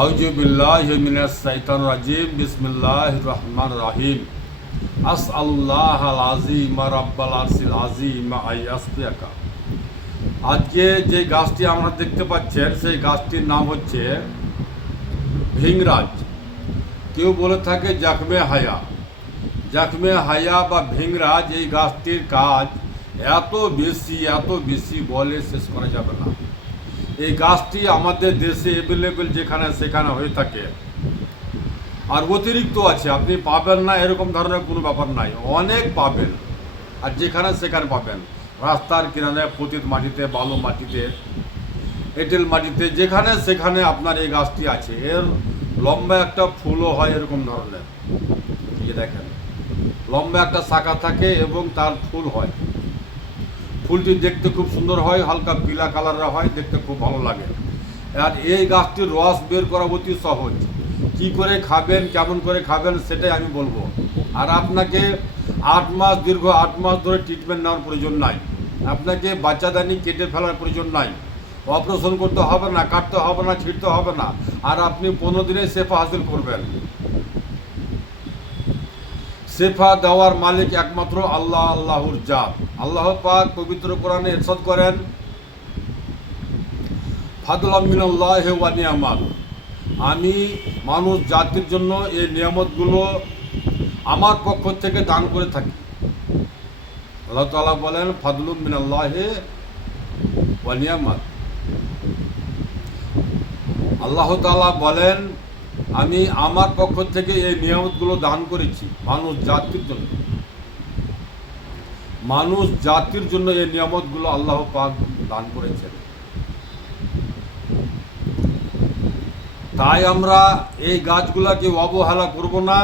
আউযু বিল্লাহি মিনাশ শাইতানির রাজিম বিসমিল্লাহির রহমানির রহিম আসআলুল্লাহাল আযীম রাব্বাল আরশিল আযীম আইয়াসফিয়াকা। আজকে যে গাছটি আমরা দেখতে পাচ্ছেন সেই গাছটির নাম হচ্ছে ভিংরাজ। কেউ বলে থাকে জাখমে হায়া। জাখমে হায়া বা ভিংরাজ এই গাছটির কাজ এত বেশি বলে শেষ করা যাবে না। এই গাছটি আমাদের দেশে অ্যাভেলেবেল যেখানে সেখানে হয়ে থাকে, আর অতিরিক্ত আছে, আপনি পাবেন না এরকম ধরনের কোনো ব্যাপার নাই, অনেক পাবেন, আর যেখানে সেখানে পাবেন। রাস্তার কিনারে, পতিত মাটিতে, বালু মাটিতে, এঁটেল মাটিতে, যেখানে সেখানে আপনার এই গাছটি আছে। এর লম্বা একটা ফুলও হয় এরকম ধরনের, এই দেখেন লম্বা একটা শাখা থাকে এবং তার ফুল হয়। ফুলটি দেখতে খুব সুন্দর হয়, হালকা পিলা কালারের হয়, দেখতে খুব ভালো লাগে। আর এই গাছটির রস বের করা অতি সহজ। কি করে খাবেন, কেমন করে খাবেন সেটাই আমি বলবো। আর আপনাকে দীর্ঘ 8 মাস ধরে ট্রিটমেন্ট নেওয়ার প্রয়োজন নাই। আপনাকে বাচ্চাদানি কেটে ফেলার প্রয়োজন নাই। অপারেশন করতে হবে না, কাটতে হবে না, ছিঁড়তে হবে না। আর আপনি 15 দিনে শেফা হাসিল করবেন। শেফা দেওয়ার মালিক একমাত্র আল্লাহ, আল্লাহর জাত। আল্লাহ পাক পবিত্র কোরআনে ইরশাদ করেন, ফাদলাম মিনাল্লাহি ওয়া নিয়ামাত। আমি মানুষ জাতির জন্য এই নিয়ামতগুলো আমার পক্ষ থেকে দান করে থাকি। আল্লাহ তাআলা বলেন, ফাদলুম মিনাল্লাহি ওয়া নিয়ামাত। আল্লাহ তাআলা বলেন, আমি আমার পক্ষ থেকে এই নিয়ামতগুলো দান করেছি মানুষ জাতির জন্য। মানুষ জাতির জন্য এই নিয়ামতগুলো আল্লাহ পাক দান করেছেন। তাই আমরা এই গাছগুলাকে অবহেলা করব না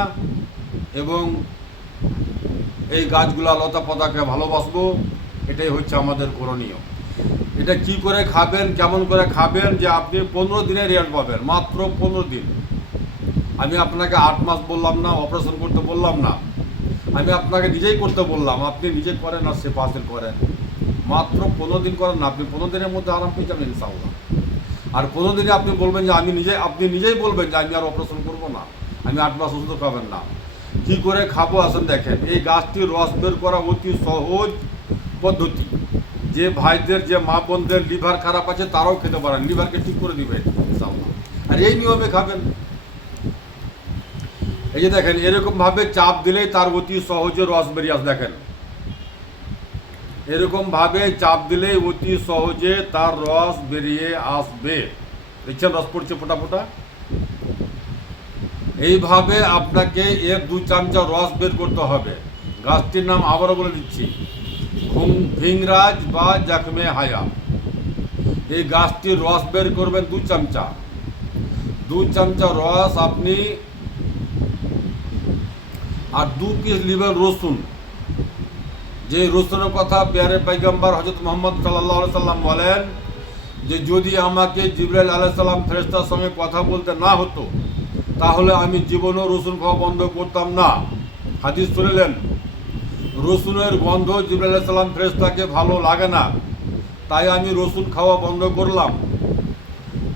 এবং এই গাছগুলা লতা পাতাকে ভালোবাসবো। এটাই হচ্ছে আমাদের করণীয়। এটা কি করে খাবেন, কেমন করে খাবেন, যে আপনি 15 দিনের রেজাল্ট পাবেন, মাত্র 15 দিন। আমি আপনাকে 8 মাস বললাম না, অপারেশন করতে বললাম না, আমি আপনাকে নিজেই করতে বললাম। আপনি নিজে করেন আর সে হাসিল করেন। মাত্র 15 দিন করেন না, আপনি 15 দিনের মধ্যে আরাম পেয়ে যাবেন ইনশাআল্লাহ। আর 15 দিনে আপনি বলবেন যে আপনি নিজেই বলবেন যে আমি আর অপারেশন করবো না, আমি 8 মাস ওষুধ খাবেন না। কি করে খাবো আসেন দেখেন। এই গাছটির রস বের করা অতি সহজ পদ্ধতি। যে ভাইদের, যে মা বোনদের লিভার খারাপ আছে তারাও খেতে পারেন, লিভারকে ঠিক করে দিবে ইনশাআল্লাহ। আর এই নিয়মে খাবেন। এই যে দেখেন, এরকম ভাবে চাপ দিলেই তার অতি সহজে রস বেরিয়ে আসে। দেখেন, এরকম ভাবে চাপ দিলেই অতি সহজে তার রস বেরিয়ে আসবে। দেখছেন রস পড়ছে ফোটা ফোটা। এইভাবে আপনাকে 1-2 চামচা রস বের করতে হবে। গাছটির নাম আবারও বলে দিচ্ছি, ভিংরাজ বা জাখমে হায়া। এই গাছটির রস বের করবেন 2 চামচা। 2 চামচা রস আপনি, আর 2 পিস নেবেন রসুন। যে রসুনের কথা প্যারে পয়গম্বর হযরত মুহাম্মদ সাল্লাল্লাহু আলাইহি সাল্লাম বলেন যে যদি আমাকে জিবরাইল আলাইহিস সালাম ফেরেশতার সঙ্গে কথা বলতে না হতো তাহলে আমি জীবনেও রসুন খাওয়া বন্ধ করতাম না। হাদিস শুনলেন, রসুনের গন্ধ জিবরাইল আলাইহিস সালাম ফেরেশতাকে ভালো লাগে না, তাই আমি রসুন খাওয়া বন্ধ করলাম।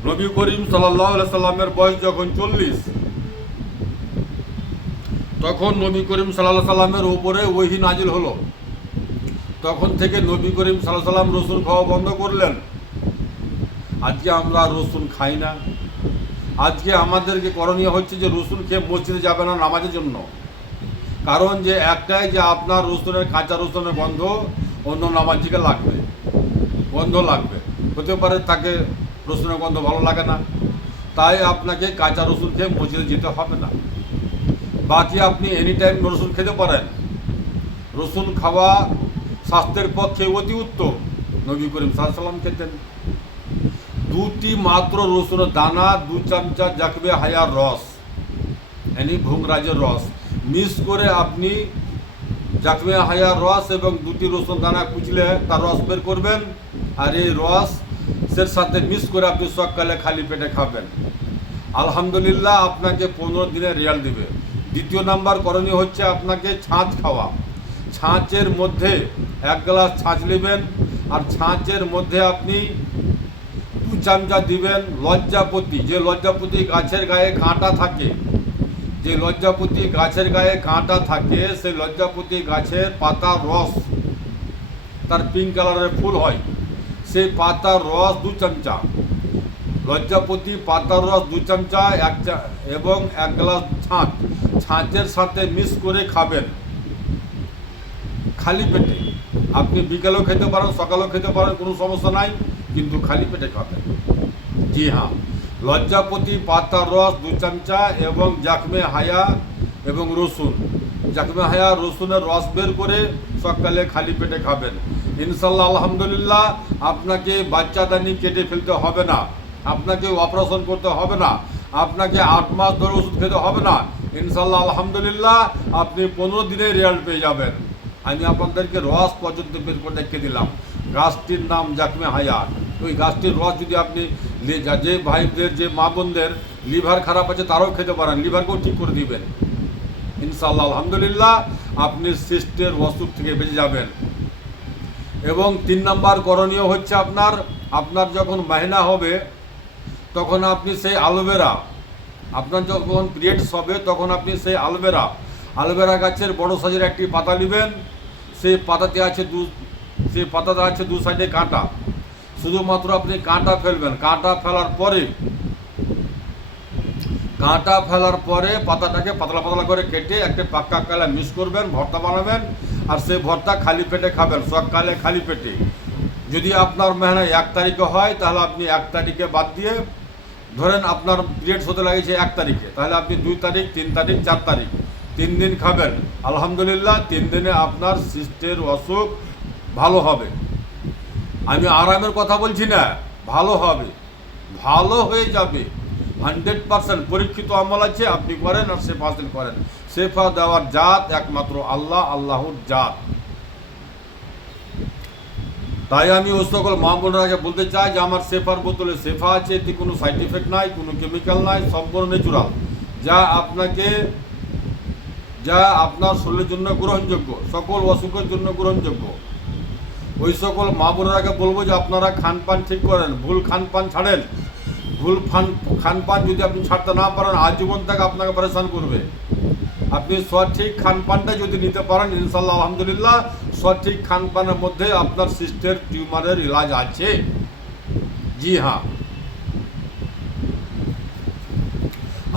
নবী করিম সাল্লাল্লাহু আলাইহি সাল্লামের বয়স যখন 40, তখন নবী করিম সাল্লাল্লাহু আলাইহি সাল্লামের উপরে ওহী নাজিল হলো। তখন থেকে নবী করিম সাল্লাল্লাহু আলাইহি সাল্লাম রসুন খাওয়া বন্ধ করলেন। আজকে আমরা রসুন খাই না। আজকে আমাদেরকে করণীয় হচ্ছে যে রসুন খেয়ে মসজিদে যাবে না নামাজের জন্য। কারণ যে একটাই, যে আপনার রসুনের, কাঁচা রসুনের গন্ধ অন্য নামাজিকে লাগবে, গন্ধ লাগবে। হতে পারে তাকে রসুনের গন্ধ ভালো লাগে না, তাই আপনাকে কাঁচা রসুন খেয়ে মসজিদে যেতে হবে না। বাকি আপনি এনি টাইম রসুন খেতে পারেন। রসুন খাওয়া স্বাস্থ্যের পক্ষে অতি উত্তম। নবী করিম সাল্লাল্লাহু আলাইহি সাল্লাম খেতেন। 2টি মাত্র রসুনের দানা, 2 চামচা জাখমে হায়ার রস, এনি ভিংরাজের রস মিক্স করে আপনি জাখমে হায়ার রস এবং 2টি রসুন দানা কুচলে তার রস বের করবেন। আর এই রসের সাথে মিক্স করে আপনি সকালে খালি পেটে খাবেন। আলহামদুলিল্লাহ, আপনাকে 15 দিনের রেজাল্ট দেবে। দ্বিতীয় নাম্বার করণীয় হচ্ছে আপনাকে ছাঁচ খাওয়া। ছাঁচের মধ্যে 1 গ্লাস ছাঁচ নেবেন, আর ছাঁচের মধ্যে আপনি চামচা দিবেন লজ্জাপতি। যে লজ্জাপতি গাছের গায়ে কাঁটা থাকে, যে লজ্জাপতি গাছের গায়ে কাঁটা থাকে, সেই লজ্জাপতি গাছের পাতার রস, তার পিঙ্ক কালারের ফুল হয়, সেই পাতার রস 2 চামচা, লজ্জাপতি পাতার রস 2 চামচা এবং 1 গ্লাস ছাঁচের সাথে মিক্স করে খাবেন খালি পেটে। আপনি বিকেলেও খেতে পারেন, সকালেও খেতে পারেন, কোনো সমস্যা নাই, কিন্তু খালি পেটে খাবেন। জি হ্যাঁ, লজ্জাপতি পাতার রস 2 চামচা এবং জাকমে হায়া এবং রসুন, জাকমে হায়া রসুনের রস বের করে সকালে খালি পেটে খাবেন। ইনশাল্লাহ আলহামদুলিল্লাহ আপনাকে বাচ্চাদানি কেটে ফেলতে হবে না, আপনাকে অপারেশন করতে হবে না, আপনাকে 8 মাস ধরে ওষুধ খেতে হবে না। ইনশাল্লাহ আলহামদুলিল্লাহ আপনি 15 দিনে রেজাল্ট পেয়ে যাবেন। আমি আপনাদেরকে রস পর্যন্ত বের করে দেখিয়ে দিলাম। গাছটির নাম জাকমে হায়া। ওই গাছটির রস যদি আপনি যে ভাইদের, যে মা বোনদের লিভার খারাপ আছে তারাও খেতে পারেন, লিভারকেও ঠিক করে দিবেন। ইনশাআল্লাহ আলহামদুলিল্লাহ আপনি সিস্টের অসুখ থেকে বেঁচে যাবেন। এবং 3 নম্বর করণীয় হচ্ছে আপনার যখন মাহিনা হবে তখন আপনি সেই অ্যালোভেরা, আপনার যখন পিরিয়ডস হবে তখন আপনি সেই অ্যালোভেরা গাছের বড় সাইজের একটি পাতা নেবেন। সেই পাতাতে আছে 2 সাইডে কাঁটা। শুধুমাত্র আপনি কাঁটা ফেলবেন। কাঁটা ফেলার পরে পাতাটাকে পাতলা পাতলা করে কেটে একটা পাক্কা কালা মিক্স করবেন, ভর্তা বানাবেন, আর সেই ভর্তা খালি পেটে খাবেন, সকালে খালি পেটে। যদি আপনার মেহনা 1 তারিখে হয় তাহলে আপনি 1 তারিখে বাদ দিয়ে, ধরেন আপনার পিরিয়ডস হতে লাগছে 1 তারিখে, তাহলে আপনি 2 তারিখ, 3 তারিখ, 4 তারিখ 3 দিন খাবেন। আলহামদুলিল্লাহ 3 দিনে আপনার সিস্টের অসুখ ভালো হবে। আমি আরামের কথা বলছি না, ভালো হবে, ভালো হয়ে যাবে 100%। পরীক্ষিত আমল আছে, আপনি করেন আর শেফা হাসিল করেন। শেফা দেওয়ার জাত একমাত্র আল্লাহর জাত। তাই আমি ওই সকল মা বোনরাকে বলতে চাই যে আমার শেফার বোতলে শেফা আছে, এতে কোনো সাইড এফেক্ট নাই, কোনো কেমিক্যাল নাই, সম্পূর্ণ ন্যাচুরাল, যা আপনার শরীরের জন্য গ্রহণযোগ্য, সকল অসুখের জন্য গ্রহণযোগ্য। ওই সকল মা বোনেরাকে বলবো যে আপনারা খানপান ঠিক করেন, ভুল খানপান ছাড়েন। ভুল খানপান যদি আপনি ছাড়তে না পারেন আজীবন থেকে আপনাকে পরেশান করবে। আপনি সঠিক খানপানটা যদি নিতে পারেন ইনশাল্লাহ আলহামদুলিল্লাহ সঠিক খানপানের মধ্যে আপনার সিস্টের টিউমারের ইলাজ আছে। জি হ্যাঁ।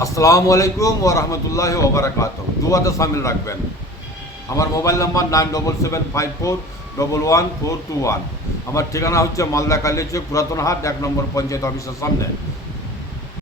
আসসালামু আলাইকুম ওয়া রাহমাতুল্লাহি ওয়া বারাকাতুহু। দুয়াতে শামিল রাখবেন। আমার মোবাইল নাম্বার 9774111421। আমার ঠিকানা হচ্ছে মালদা কালিয়াচক পুরাতন হাট 1 নম্বর পঞ্চায়েত অফিসের সামনে।